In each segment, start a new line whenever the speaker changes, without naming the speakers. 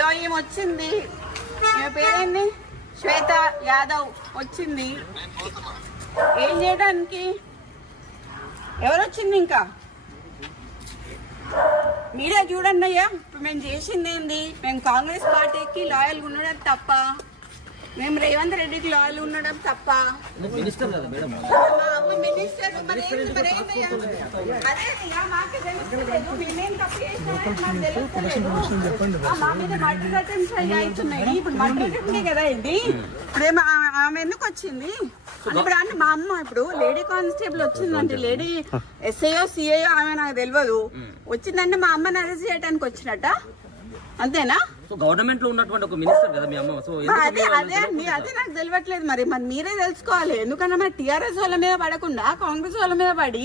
ఇగో ఈమె వచ్చింది. ఈమె పేరేంది? శ్వేత యాదవ్ వచ్చింది. ఏం చేయడానికి? ఎవరు వచ్చింది ఇంకా? మీరే చూడండి అయ్యా. ఇప్పుడు మేము చేసింది ఏంది? మేము కాంగ్రెస్ పార్టీకి లాయల్గా ఉండడం తప్ప. మేము రేవంత్ రెడ్డికి లాయల్ ఉండడం తప్ప
మినిస్టర్ కదా మేడం
మా అమ్మ మినిస్టర్ మరి ఏంది- మరి ఏందయ్యా? అదే అయ్యా, మాకు తెలుస్తలేదు. మేమేం తప్పు చేసినామని మాకు తెలుస్తలేదు. ఆ, మా మీద మర్డర్ అటెంప్ట్స్ అయ్యి అవుతున్నాయి. ఇప్పుడు మర్డర్ అటెంప్టే కదా ఇది ఇప్పుడేమో ఆమె- ఆమె ఎందుకు వచ్చింది ఇప్పుడు అంటే మా అమ్మ ఇప్పుడు లేడీ కానిస్టేబుల్ వచ్చిందంటే లేడీ ఎస్ఐఓ సిఐఓ ఆమె నాకు తెలియదు వచ్చిందంటే మా అమ్మని అరెస్ట్ చేయడానికి వచ్చినట్ట అంతేనా
సో గవర్నమెంట్లో ఉన్నటువంటి ఒక మినిస్టర్ కదా మీ అమ్మ? సో
అదే అదే అండి అదే నాకు తెలియట్లేదు మరి. మరి మీరే తెలుసుకోవాలి. ఎందుకన్నా మరి టీఆర్ఎస్ వాళ్ళ మీద పడకుండా కాంగ్రెస్ వాళ్ళ మీద పడి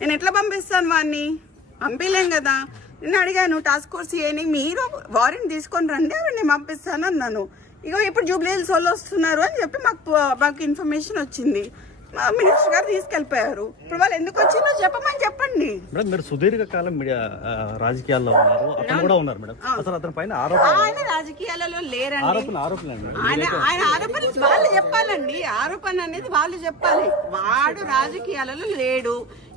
నేను ఎట్లా పంపిస్తాను వాడిని పంపించలేం కదా. నేను అడిగాను టాస్క్ ఫోర్స్ ఏని మీరు వారెంట్ తీసుకొని రండి అవి నేను పంపిస్తాను అన్నాను. ఇగో ఇప్పుడు జూబ్లీ హిల్స్ వాళ్ళు వస్తున్నారు అని చెప్పి మాకు మాకు ఇన్ఫర్మేషన్ వచ్చింది. మా మినిస్టర్ గారు తీసుకెళ్ళిపోయారు ఇప్పుడు వాళ్ళు ఎందుకు వచ్చిందో చెప్పమని చెప్పండి.
మేడం మీరు సుదీర్ఘకాలం మీడియా ఆ, రాజకీయాల్లో ఉన్నారు. అతను కూడా ఉన్నారు మేడం అసలు అతని పైన
ఆయన రాజకీయాలలో లేరండి.
ఆరోపణ ఆరోపణ
ఆయన ఆయన ఆరోపణ వాళ్ళు చెప్పాలండి. ఆరోపణ అనేది వాళ్ళు చెప్పాలి. వాడు రాజకీయాలలో లేడు.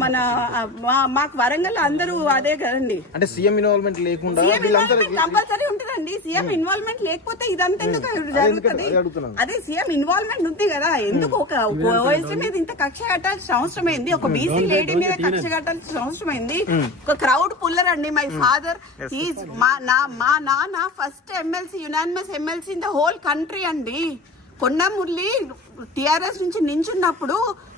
మన మాకు వరంగల్ అందరూ అదే కదండి.
అంటే సీఎం ఇన్వాల్వ్మెంట్ లేకుండా
కంపల్సరీ ఉంటుందండి. సీఎం ఇన్వాల్వ్మెంట్ లేకపోతే ఇదంతా ఎందుకు జరుగుతుంది?
అదే
సీఎం ఇన్వాల్వ్మెంట్ ఉంది కదా. ఎందుకు ఒక ఓఎస్టీ మీద ఇంత కక్ష కట్టాల్సిన అవసరం ఏంది? ఒక బీసీ లేడీ మీద కక్ష కట్టాల్సిన అవసరం ఏంది? ఒక క్రౌడ్ పుల్లర్ అండి మై ఫాదర్ మా నా మా నాన్న first MLC unanimous MLC in the whole country అండి. కొండ మురళి టిఆర్ఎస్ నుంచి నించున్నప్పుడు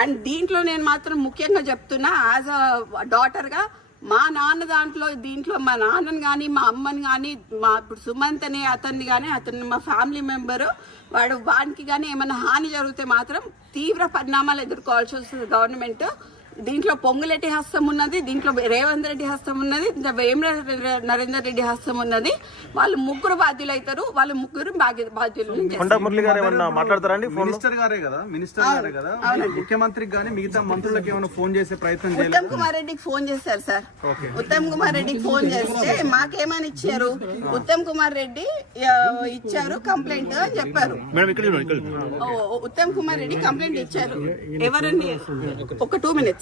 అండ్ దీంట్లో నేను మాత్రం ముఖ్యంగా చెప్తున్నా యాజ్ అ డాటర్గా మా నాన్న దాంట్లో దీంట్లో మా నాన్నని కానీ మా అమ్మని కానీ మా ఇప్పుడు సుమంత్ అనే అతన్ని కానీ అతను మా ఫ్యామిలీ మెంబరు వాడు వానికి కానీ ఏమైనా హాని జరిగితే మాత్రం తీవ్ర పరిణామాలు ఎదుర్కోవాల్సి వస్తుంది గవర్నమెంట్. దీంట్లో పొంగులెట్టి హస్తం ఉన్నది దీంట్లో రేవంత్ రెడ్డి హస్తం ఉన్నది ఇంకా వేమ నరేందర్ రెడ్డి హస్తం ఉన్నది. వాళ్ళు ముగ్గురు బాధ్యులు అవుతారు వాళ్ళు ముగ్గురు బాధ్య బాధ్యులు
కొండ మురళి గారు ఏమన్నా మాట్లాడతారా అండి ఫోన్
మినిస్టర్ గారే కదా మినిస్టర్ గారే కదా. ముఖ్యమంత్రికి గానీ మిగతా మంత్రులకు ఏమైనా ఫోన్ చేసే ప్రయత్నం చేయలేదు?
ఉత్తమ్ కుమార్ రెడ్డికి ఫోన్ చేశారు సార్. ఉత్తమ్ కుమార్ రెడ్డికి ఫోన్ చేస్తే మాకేమని ఇచ్చారు? ఉత్తమ్ కుమార్ రెడ్డి ఇచ్చారు కంప్లైంట్ అని చెప్పారు. ఓ, ఉత్తమ్ కుమార్ రెడ్డి కంప్లైంట్ ఇచ్చారు. ఎవరండి? ఒక టూ మినిట్స్.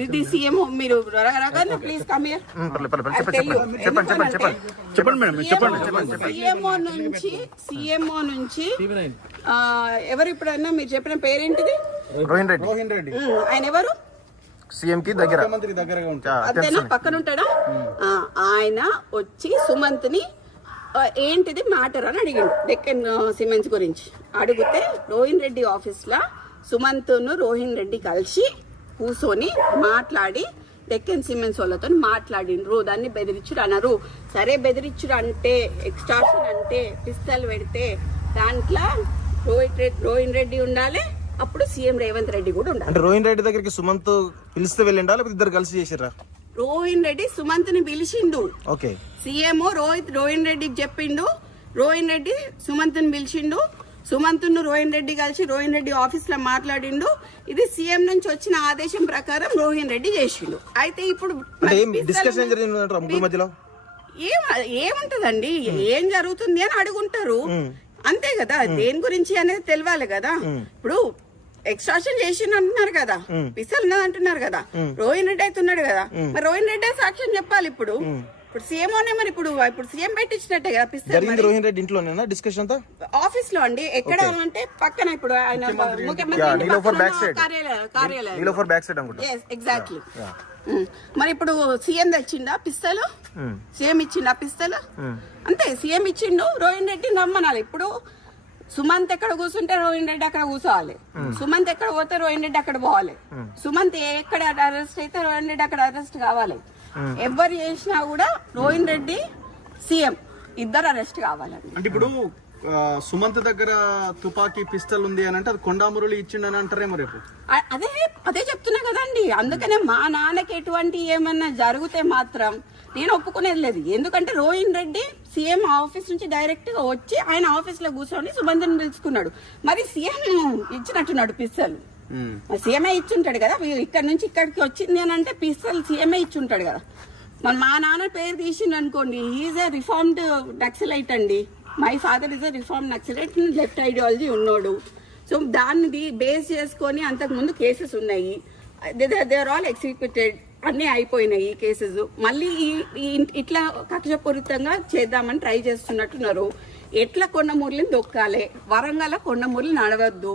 ఇది సిఎంఓ మీరు ప్లీజ్ కమ్ హియర్
చెప్పండి చెప్పండి చెప్పండి చెప్పండి చెప్పండి
చెప్పండి మేడం చెప్పండి
సిఎంఓ నుంచి సిఎంఓ నుంచి ఆ, ఎవరు ఇప్పుడన్నా మీరు చెప్పిన పేరేంటిది?
రోహిన్ రెడ్డి
రోహిన్ రెడ్డి
ఆయన ఎవరు?
సీఎం కి దగ్గర
దగ్గరగా
అంతేనా పక్కన ఉంటాడా? ఆ, ఆయన వచ్చి సుమంత్ని ఏంటిది మ్యాటర్ అని అడిగిండు. డెక్కన్ సిమెంట్స్ గురించి. అడిగితే రోహిన్ రెడ్డి ఆఫీస్లో సుమంత్ రోహిన్ రెడ్డి కలిసి కూర్చొని మాట్లాడి డెక్కన్ సిమెంట్స్ వాళ్ళతో మాట్లాడిండ్రు. దాన్ని బెదిరించుడు అన్నారు సరే బెదిరించుడు అంటే ఎక్స్ట్రాషన్ అంటే పిస్తల్ పెడితే దాంట్లో రోహిత్ రెడ్డి రోహిన్ రెడ్డి ఉండాలి. అప్పుడు సీఎం రేవంత్ రెడ్డి కూడా ఉండాలి.
అంటే రోహిన్ రెడ్డి దగ్గరికి సుమంత్ పిలిస్తే వెళ్ళిండా? లేకపోతే ఇద్దరు కలిసి చేసిర్రా?
రోహిన్ రెడ్డి సుమంత్ని పిలిచిండు.
ఓకే.
సీఎం రోహిత్ రోహిన్ రెడ్డికి చెప్పిండు. రోహిన్ రెడ్డి సుమంత్ని పిలిచిండు. సుమంత్ను రోహిన్ రెడ్డి కలిసి రోహిన్ రెడ్డి ఆఫీస్లో మాట్లాడిండు. ఇది సీఎం నుంచి వచ్చిన ఆదేశం ప్రకారం రోహిన్ రెడ్డి చేసిండు. అయితే ఇప్పుడు
ఏం
ఏముంటదండి? ఏం జరుగుతుంది అని అడుగుంటారు. అంతే కదా? దేని గురించి అనేది తెలియాలి కదా? ఇప్పుడు ఎక్స్ట్రాషన్ చేసిండు అంటున్నారు కదా. పిస్తల్ ఉన్నది అంటున్నారు కదా. రోహిన్ రెడ్డి అయితే ఉన్నాడు కదా. మరి రోహిన్ రెడ్డి సాక్ష్యం చెప్పాలి ఇప్పుడు. ఇప్పుడు సీఎం మరి ఇప్పుడు ఇప్పుడు సీఎం పెట్టించినట్టే కదా పిస్తల్
జరిగింది రోహిన్ రెడ్డి ఇంట్లోనేనా డిస్కషన్ అంతా?
ఆఫీస్లో అండి. ఎక్కడ అంటే పక్కన ఇప్పుడు ఆయన ముఖ్యమంత్రి
Yeah,
పక్కన
back side.
కార్యాలయం కార్యాలయం.
నీలో ఫర్ బ్యాక్ సైడ్ అనుకుంటా
ఎగ్జాక్ట్లీ మరి ఇప్పుడు సీఎం తెచ్చిండా పిస్తలు సీఎం ఇచ్చిండా పిస్తలు అంతే సీఎం ఇచ్చిండు రోహిన్ రెడ్డి నమ్మనాలి. ఇప్పుడు సుమంత్ ఎక్కడ కూర్చుంటే రోహిన్ రెడ్డి అక్కడ కూర్చోవాలి. సుమంత్ ఎక్కడ పోతే రోహిన్ రెడ్డి అక్కడ పోవాలి. సుమంత్ ఎక్కడ అరెస్ట్ అయితే రోహిన్ రెడ్డి అక్కడ అరెస్ట్ కావాలి. ఎవరు చేసినా కూడా రోహిన్ రెడ్డి సీఎం. ఇద్దరు అరెస్ట్ కావాలండి.
అంటే ఇప్పుడు సుమంత్ దగ్గర తుపాకీ పిస్టల్ ఉంది అని అంటే అది కొండామురళి ఇచ్చిండని అంటారేమో రేపు.
అదే అదే చెప్తున్నా కదండి. అందుకనే మా నాన్నకి ఎటువంటి ఏమన్నా జరిగితే మాత్రం నేను ఒప్పుకునేది లేదు. ఎందుకంటే రోహిన్ రెడ్డి సీఎం ఆఫీస్ నుంచి డైరెక్ట్గా వచ్చి ఆయన ఆఫీస్లో కూర్చొని సుబంధన్ పిలుచుకున్నాడు. మరి సీఎం ఇచ్చినట్టున్నాడు పిస్తలు.
ఉమ్.
సీఎంఏ ఇచ్చుంటాడు కదా. ఇక్కడ నుంచి ఇక్కడికి వచ్చింది అని అంటే పిస్తల్ సీఎంఏ ఇచ్చుంటాడు కదా. మరి మా నాన్న పేరు తీసిండు అనుకోండి ఈజ్ ఏ రిఫార్మ్డ్ నక్సలైట్ అండి. My father is a reform naxalite left ideology ఉన్నాడు. సో దాన్ని బేస్ చేసుకొని అంతకుముందు కేసెస్ ఉన్నాయి. దే ఆర్ ఆల్ ఎగ్జిక్యూటెడ్ అన్నీ అయిపోయినాయి కేసెస్ మళ్ళీ ఈ ఇట్లా కక్షపూరితంగా చేద్దామని ట్రై చేస్తున్నట్టున్నారు. ఎట్లా కొండమూరిని దొక్కాలి? వరంగల్ కొండమూరిని నడవద్దు.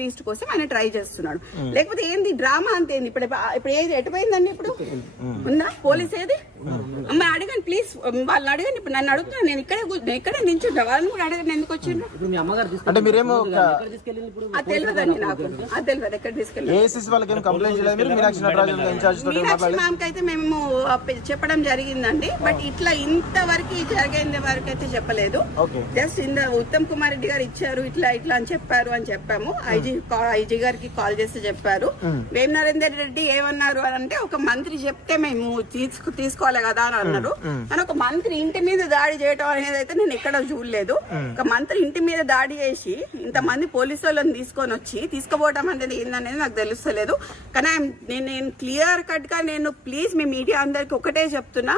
ఈస్ట్ కోసం ఆయన ట్రై చేస్తున్నాడు. లేకపోతే ఏంది డ్రామా అంతే ఏంది? ఇప్పుడు ఇప్పుడు ఏది ఎటుపోయిందండి ఇప్పుడు? ఉందా? పోలీస్ ఏది? అమ్మ అడగండి ప్లీజ్ వాళ్ళని అడగండి ఇప్పుడు నన్ను అడుగుతున్నా నేను ఇక్కడే నేను ఇక్కడే నించుంటా వాళ్ళని కూడా అడగండి ఎందుకు వచ్చిండ్రు?
ఇప్పుడు మీ అమ్మగారు తీసుకెళ్ళి
అంటే మీరేమో
అది తెలియదండి నాకు. అది తెలియదు ఎక్కడ తీసుకెళ్ళి
ఏఎస్ఎస్ వాళ్ళకి ఏం కంప్లైంట్ చేయలేదు మీరు? మీనాక్షి నటరాజన్ ఇన్ఛార్జ్ తోటి
మీనాక్షి మ్యామ్కి అయితే మేము చెప్పడం జరిగిందండి. బట్ ఇట్లా ఇంతవరకు జరిగేంత వరకు అయితే చెప్పలేదు.
ఓకే.
జస్ట్ ఇంద ఉత్తమ్ కుమార్ రెడ్డి గారు ఇచ్చారు ఇట్లా ఇట్లా అని చెప్పారు అని చెప్పాము. ఐజీ ఐజీ గారికి కాల్ చేసి చెప్పారు. వేం నరేందర్ రెడ్డి ఏమన్నారు అని అంటే ఒక మంత్రి చెప్తే మేము తీసుకు తీసుకోవాలి కదా అని అన్నారు. కానీ ఒక మంత్రి ఇంటి మీద దాడి చేయడం అనేది అయితే నేను ఎక్కడ చూడలేదు. ఒక మంత్రి ఇంటి మీద దాడి చేసి ఇంతమంది పోలీసు వాళ్ళని తీసుకొని వచ్చి తీసుకుపోవడం అనేది ఏందనేది నాకు తెలుస్తలేదు. కానీ నేను నేను క్లియర్ కట్గా నేను ప్లీజ్ మీ మీడియా అందరికి ఒకటే చెప్తున్నా.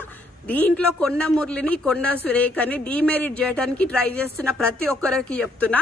దీంట్లో కొండ మురళిని కొండ సురేఖని డిమెరిట్ చేయడానికి ట్రై చేస్తున్న ప్రతి ఒక్కరికి చెప్తున్నా.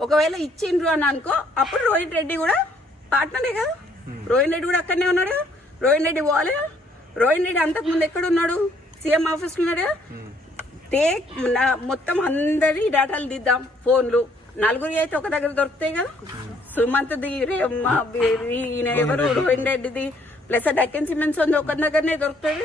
ఒకవేళ ఇచ్చిండ్రు అని అనుకో అప్పుడు రోహిత్ రెడ్డి కూడా పార్ట్నరే కదా. రోహిత్ రెడ్డి కూడా అక్కడనే ఉన్నాడు రోహిత్ రెడ్డి కదా. రోహిత్ రెడ్డి అంతకు ముందు ఎక్కడ ఉన్నాడు? సీఎం ఆఫీస్ ఉన్నాడు టేక్ నా- మొత్తం అందరి డేటాలు దిద్దాం ఫోన్లు. నలుగురి అయితే ఒక దగ్గర దొరుకుతాయి కదా. సుమంత్ ది ఈయన ఎవరు? రోహిన్ రెడ్డిది. ప్లస్ డక్కన్ సిమెంట్స్ ఉంది ఒక దగ్గరనే దొరుకుతుంది.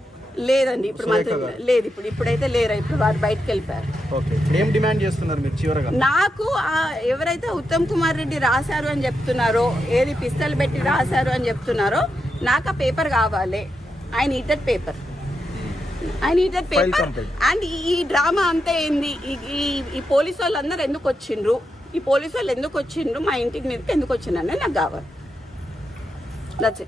లేదండి ఇప్పుడు మాత్రం లేదు ఇప్పుడు ఇప్పుడైతే లేరు? ఇప్పుడు వారు బయటకు వెళ్ళిపోయారు
ఓకే ఏం డిమాండ్ చేస్తున్నారు మీరు చివరగా?
నాకు ఎవరైతే ఉత్తమ్ కుమార్ రెడ్డి రాశారు అని చెప్తున్నారో ఏది పిస్తల్ పెట్టి రాశారు అని చెప్తున్నారో నాకు ఆ పేపర్ కావాలి. I needed paper. I needed paper. And ఈ డ్రామా అంతా ఏంది? ఈ- ఈ ఈ పోలీసు వాళ్ళందరూ ఎందుకు వచ్చిండ్రు? ఈ పోలీసు వాళ్ళు ఎందుకు వచ్చిండ్రు? మా ఇంటికి మీదకి ఎందుకు వచ్చిండ్రు అనేది నాకు కావాలి. దట్స్